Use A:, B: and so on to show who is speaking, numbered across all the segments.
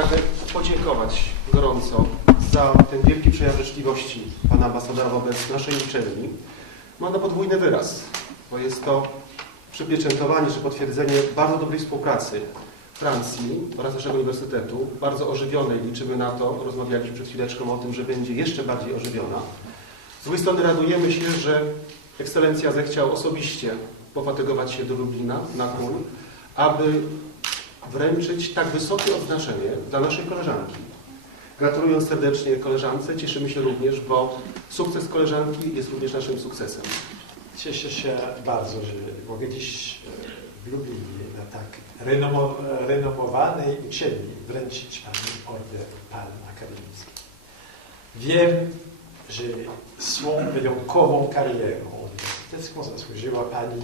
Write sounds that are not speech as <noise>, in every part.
A: pragnę podziękować gorąco za ten wielki przejaw życzliwości pana ambasadora wobec naszej uczelni. Ma to podwójny wyraz, bo jest to przypieczętowanie czy potwierdzenie bardzo dobrej współpracy Francji oraz naszego uniwersytetu, bardzo ożywionej, liczymy na to, rozmawialiśmy przed chwileczką o tym, że będzie jeszcze bardziej ożywiona. Z drugiej strony radujemy się, że ekscelencja zechciał osobiście pofatygować się do Lublina na KUL, aby wręczyć tak wysokie odznaczenie dla naszej koleżanki. Gratulując serdecznie koleżance, cieszymy się również, bo sukces koleżanki jest również naszym sukcesem.
B: Cieszę się bardzo, że mogę dziś e, w Lublinie na tak renomo, renomowanej uczelni wręczyć Pani Order Palm Akademicki. Wiem, że swą wyjątkową karierą uniwersytecką zasłużyła Pani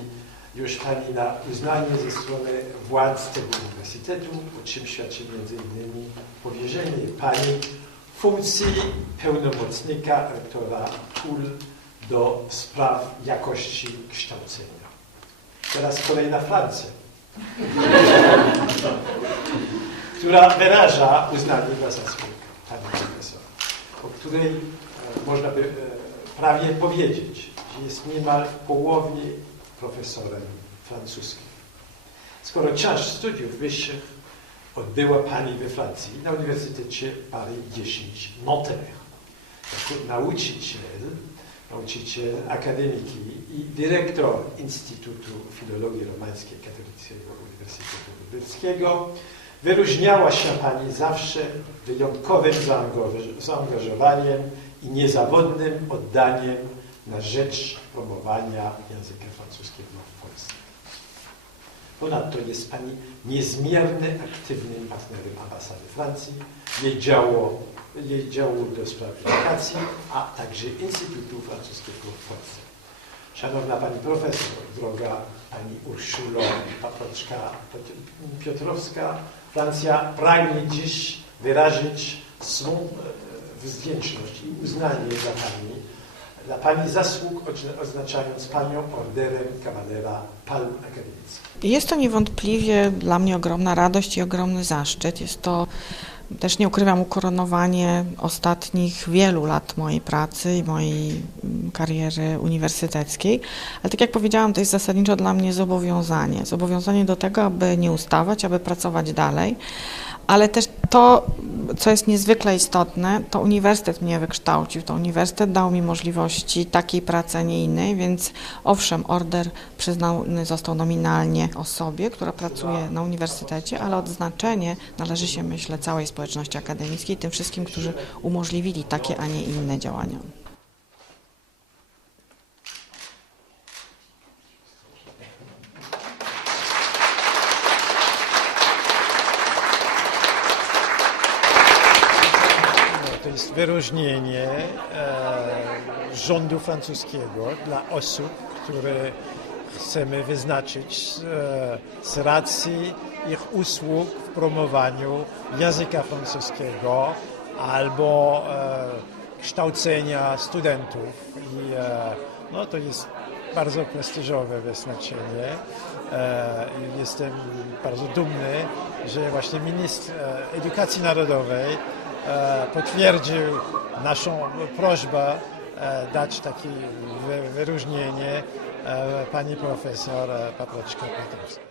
B: już Pani na uznanie ze strony władz tego uniwersytetu, o czym świadczy innymi powierzenie Pani funkcji pełnomocnika rektora KUL do spraw jakości kształcenia. Teraz kolej na Francję, <laughs> która wyraża uznanie dla zasług pani profesor, o której e, można by e, prawie powiedzieć, że jest niemal w połowie profesorem francuskim. Skoro część studiów wyższych odbyła Pani we Francji na Uniwersytecie Paris 10 Nanterre. Jako nauczyciel, nauczyciel akademiki i dyrektor Instytutu Filologii Romańskiej Katolickiego Uniwersytetu Lubelskiego wyróżniała się Pani zawsze wyjątkowym zaangaż- zaangażowaniem i niezawodnym oddaniem na rzecz promowania języka francuskiego w Polsce. Ponadto jest Pani niezmiernie aktywnym partnerem ambasady Francji, jej działu, jej działu do spraw edukacji, a także Instytutu Francuskiego w Polsce. Szanowna Pani Profesor, droga Pani Urszulo Paproczka-Piotrowska, Francja pragnie dziś wyrazić swą e, wdzięczność i uznanie dla Pani, dla Pani zasług, oznaczając Panią orderem kawalera Palm Akademicki.
C: Jest to niewątpliwie dla mnie ogromna radość i ogromny zaszczyt. Jest to też nie ukrywam ukoronowanie ostatnich wielu lat mojej pracy i mojej mm, kariery uniwersyteckiej. Ale tak jak powiedziałam, to jest zasadniczo dla mnie zobowiązanie. Zobowiązanie do tego, aby nie ustawać, aby pracować dalej. Ale też to, co jest niezwykle istotne, to uniwersytet mnie wykształcił. To uniwersytet dał mi możliwości takiej pracy, a nie innej, więc owszem, order przyznany został nominalnie osobie, która pracuje na uniwersytecie, ale odznaczenie należy się, myślę, całej społeczności akademickiej, tym wszystkim, którzy umożliwili takie, a nie inne działania.
B: To jest wyróżnienie e, rządu francuskiego dla osób, które chcemy wyznaczyć e, z racji ich usług w promowaniu języka francuskiego albo e, kształcenia studentów. I no, to jest bardzo prestiżowe wyznaczenie. Jestem bardzo dumny, że właśnie ministr e, edukacji narodowej potwierdził naszą prośbę e, dać takie wy- wyróżnienie e, pani profesor e, Paproczka Piotrowskiej.